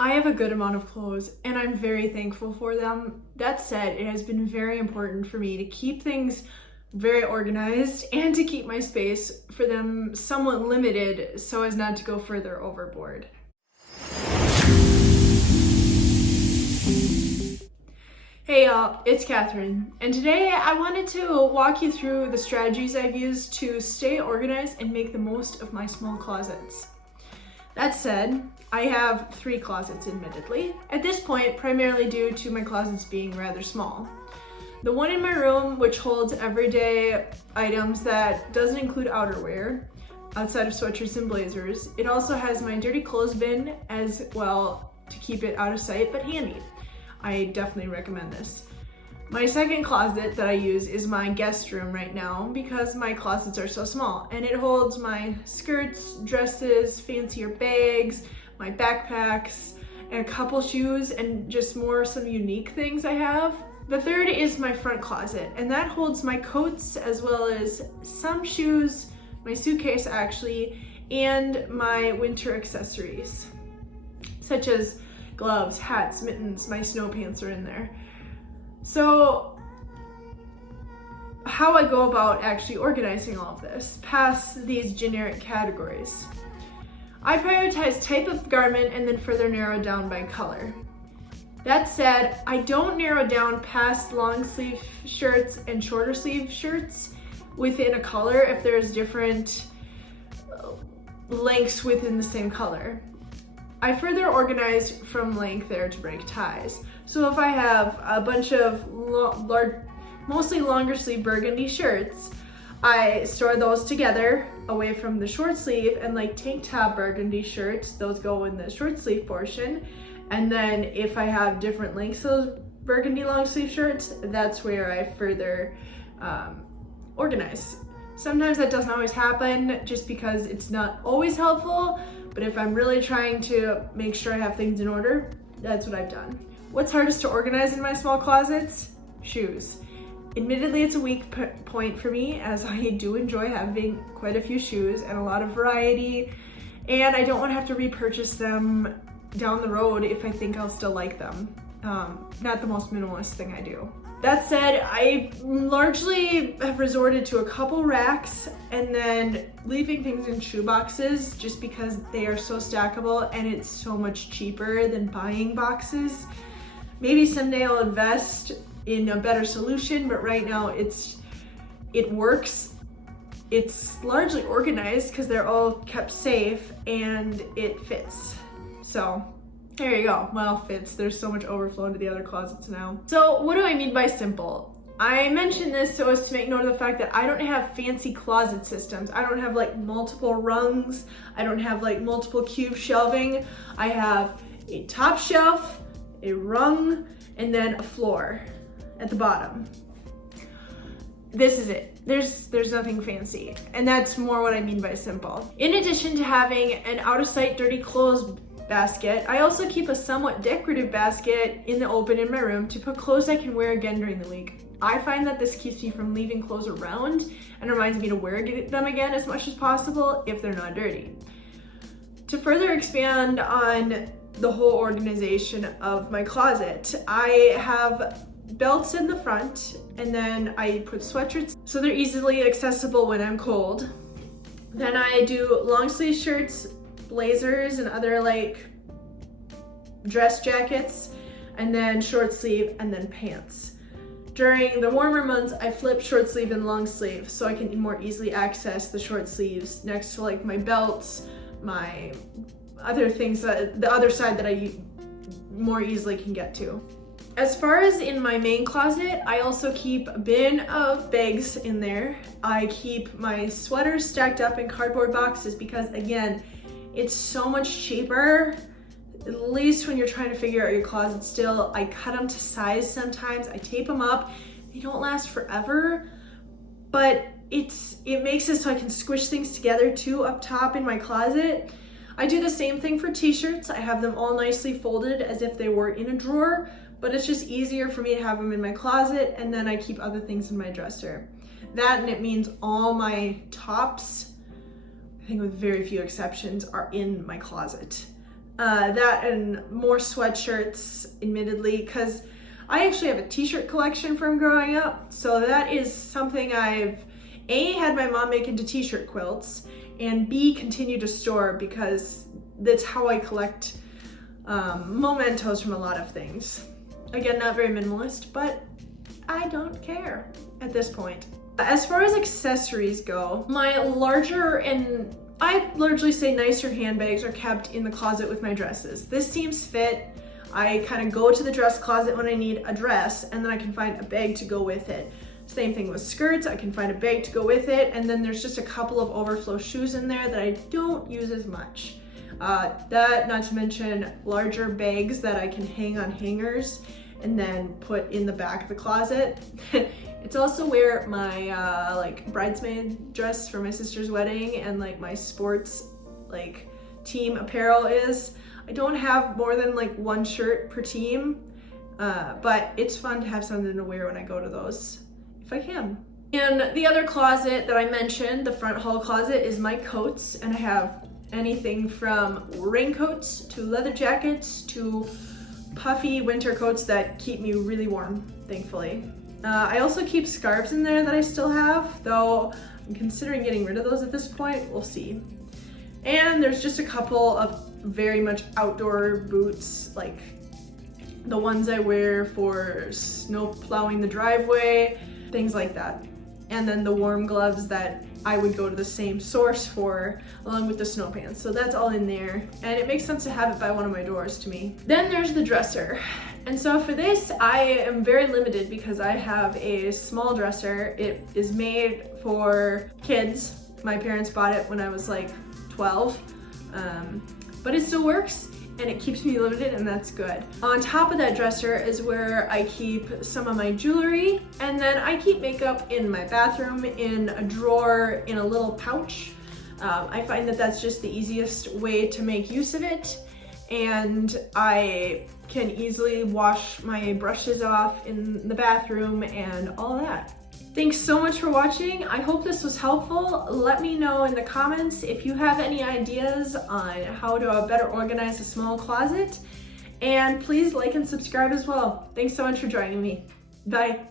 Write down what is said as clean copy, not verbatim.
I have a good amount of clothes and I'm very thankful for them. That said, it has been very important for me to keep things very organized and to keep my space for them somewhat limited so as not to go further overboard. Hey y'all, it's Catherine, and today I wanted to walk you through the strategies I've used to stay organized and make the most of my small closets. That said, I have 3 closets admittedly, at this point primarily due to my closets being rather small. The one in my room, which holds everyday items that doesn't include outerwear, outside of sweatshirts and blazers. It also has my dirty clothes bin as well to keep it out of sight but handy. I definitely recommend this. My second closet that I use is my guest room right now because my closets are so small, and it holds my skirts, dresses, fancier bags, my backpacks, and a couple shoes, and just some unique things I have. The third is my front closet, and that holds my coats as well as some shoes, my suitcase actually, and my winter accessories, such as gloves, hats, mittens, my snow pants are in there. So how I go about actually organizing all of this past these generic categories. I prioritize type of garment and then further narrow down by color. That said, I don't narrow down past long sleeve shirts and shorter sleeve shirts within a color if there's different lengths within the same color. I further organize from length there to break ties. So if I have a bunch of mostly longer sleeve burgundy shirts, I store those together away from the short sleeve, and like tank top burgundy shirts, those go in the short sleeve portion. And then if I have different lengths of those burgundy long sleeve shirts, that's where I further organize. Sometimes that doesn't always happen just because it's not always helpful, but if I'm really trying to make sure I have things in order, that's what I've done. What's hardest to organize in my small closets? Shoes. Admittedly, it's a weak point for me, as I do enjoy having quite a few shoes and a lot of variety, and I don't want to have to repurchase them down the road if I think I'll still like them. Not the most minimalist thing I do. That said, I largely have resorted to a couple racks and then leaving things in shoe boxes just because they are so stackable and it's so much cheaper than buying boxes. Maybe someday I'll invest in a better solution, but right now it works. It's largely organized because they're all kept safe and it fits. So there you go. Well, fits. There's so much overflow into the other closets now. So what do I mean by simple? I mentioned this so as to make note of the fact that I don't have fancy closet systems. I don't have like multiple rungs. I don't have like multiple cube shelving. I have a top shelf, a rung, and then a floor at the bottom. This is it. There's nothing fancy. And that's more what I mean by simple. In addition to having an out of sight dirty clothes basket, I also keep a somewhat decorative basket in the open in my room to put clothes I can wear again during the week. I find that this keeps me from leaving clothes around and reminds me to wear them again as much as possible if they're not dirty. To further expand on the whole organization of my closet, I have belts in the front, and then I put sweatshirts so they're easily accessible when I'm cold. Then I do long sleeve shirts, blazers, and other like dress jackets, and then short sleeve, and then pants. During the warmer months, I flip short sleeve and long sleeve so I can more easily access the short sleeves next to like my belts, my other things, the other side that I more easily can get to. As far as in my main closet, I also keep a bin of bags in there. I keep my sweaters stacked up in cardboard boxes because, again, it's so much cheaper, at least when you're trying to figure out your closet still. I cut them to size sometimes, I tape them up. They don't last forever, but it makes it so I can squish things together too up top in my closet. I do the same thing for t-shirts. I have them all nicely folded as if they were in a drawer, but it's just easier for me to have them in my closet, and then I keep other things in my dresser. That, and it means all my tops, I think with very few exceptions, are in my closet. That and more sweatshirts, admittedly, because I actually have a t-shirt collection from growing up. So that is something I've A, had my mom make into t-shirt quilts, and B, continue to store because that's how I collect mementos from a lot of things. Again, not very minimalist, but I don't care at this point. As far as accessories go, my larger and I largely say nicer handbags are kept in the closet with my dresses. This seems fit. I kind of go to the dress closet when I need a dress, and then I can find a bag to go with it. Same thing with skirts, I can find a bag to go with it, and then there's just a couple of overflow shoes in there that I don't use as much. That, not to mention larger bags that I can hang on hangers and then put in the back of the closet. It's also where my like bridesmaid dress for my sister's wedding and like my sports like team apparel is. I don't have more than like one shirt per team, but it's fun to have something to wear when I go to those, if I can. And the other closet that I mentioned, the front hall closet, is my coats, and I have anything from raincoats to leather jackets to puffy winter coats that keep me really warm, thankfully. I also keep scarves in there that I still have, though I'm considering getting rid of those at this point. We'll see. And there's just a couple of very much outdoor boots, like the ones I wear for snow plowing the driveway, things like that. And then the warm gloves that I would go to the same source for, along with the snow pants. So that's all in there, and it makes sense to have it by one of my doors to me. Then there's the dresser. And so for this, I am very limited because I have a small dresser. It is made for kids. My parents bought it when I was like 12, but it still works and it keeps me limited, and that's good. On top of that dresser is where I keep some of my jewelry, and then I keep makeup in my bathroom in a drawer in a little pouch. I find that that's just the easiest way to make use of it, and I can easily wash my brushes off in the bathroom and all that. Thanks so much for watching. I hope this was helpful. Let me know in the comments if you have any ideas on how to better organize a small closet. And please like and subscribe as well. Thanks so much for joining me. Bye.